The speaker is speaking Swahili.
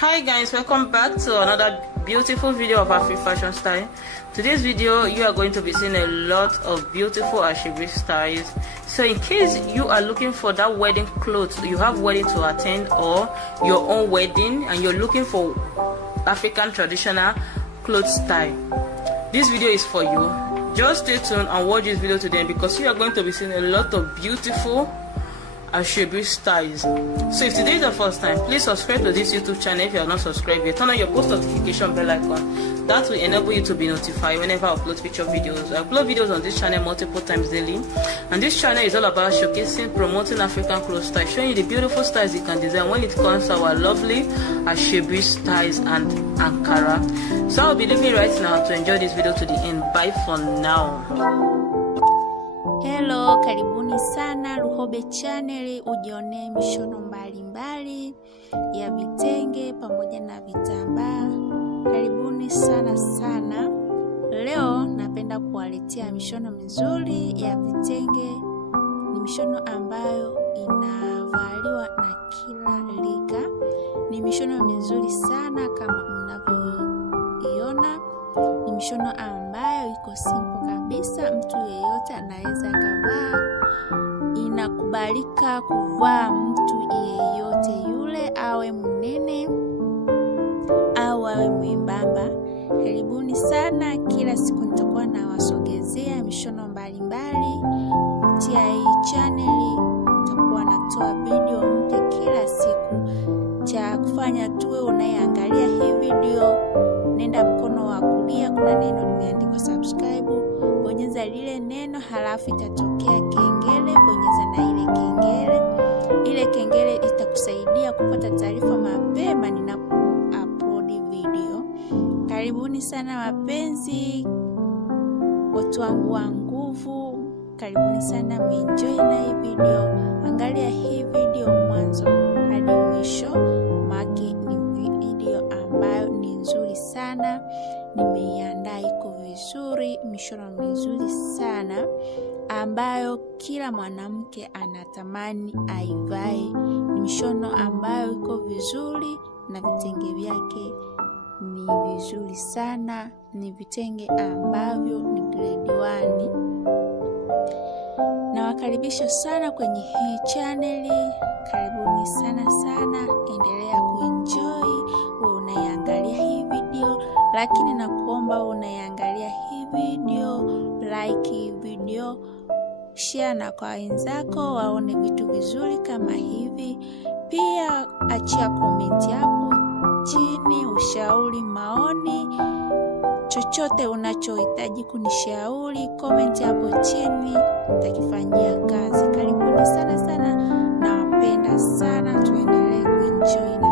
Hi guys, welcome back to another beautiful video of Afri Fashion Style. Today's video you are going to be seeing a lot of beautiful Asoebi styles. So in case you are looking for that wedding clothes, you have wedding to attend or your own wedding and you're looking for African traditional clothes style, this video is for you. Just stay tuned and watch this video today because you are going to be seeing a lot of beautiful Asoebi styles. So if today is the first time, please subscribe to this YouTube channel if you are not subscribed yet. Turn on your post notification bell icon. That will enable you to be notified whenever I upload feature videos. I upload videos on this channel multiple times daily, and this channel is all about showcasing, promoting African clothes style, showing you the beautiful styles you can design when it comes to our lovely Asoebi styles and Ankara. So I'll be leaving right now to enjoy this video to the end. Bye for now. Hello, karibuni sana Luhobe channel, ujione mishono mbalimbali ya vitenge pamoja na vitambaa. Karibuni sana sana. Leo napenda kuwaletea mishono mizuri ya vitenge. Ni mishono ambayo inavaliwa na kila rika. Ni mishono mizuri sana kama mnavyoiona. Ni mishono ambayo iko simple kabisa, mtu yeyote anaweza kuvaa. Inakubalika kuvaa mtu yeyote yule, awe mnene au awe mwembamba. Karibuni sana, kila siku nitakuwa nawasogezea mishono mbalimbali kupitia hii channel. Nitakuwa natoa video mpya kila siku. Cha kufanya tuwe unayeangalia hii video, nenda mkono wa kulia, kuna neno limeandikwa subscribe, bonyeza lile neno, halafu itatokea kengele, bonyeza na ile kengele. Ile kengele itakusaidia kupata taarifa mapema ninapo upload video. Karibuni sana wapenzi, watu wangu wa nguvu, karibuni sana, muenjoy na hii video. Angalia hii video mwanzo hadi mwisho, maki ni video ambayo ni nzuri sana. Nimeiandaa iko vizuri, mishono mizuri sana ambayo kila mwanamke anatamani aivae. Ni mishono ambayo iko vizuri na vitenge vyake ni vizuri sana. Ni vitenge ambavyo ni grade 1. Nawakaribisha sana kwenye hii channel. Karibuni sana sana, endelea kuenjoy unaiangalia hii video, lakini nakuomba unaiangalia hii video, like hii video, share na kwa wenzako waone vitu vizuri kama hivi. Pia achia comment hapo chini, ushauri, maoni, chochote unachohitaji kunishauri, comment hapo chini, nitakifanyia kazi. Karibuni sana sana, nawapenda sana, tuendelee kuenjoy.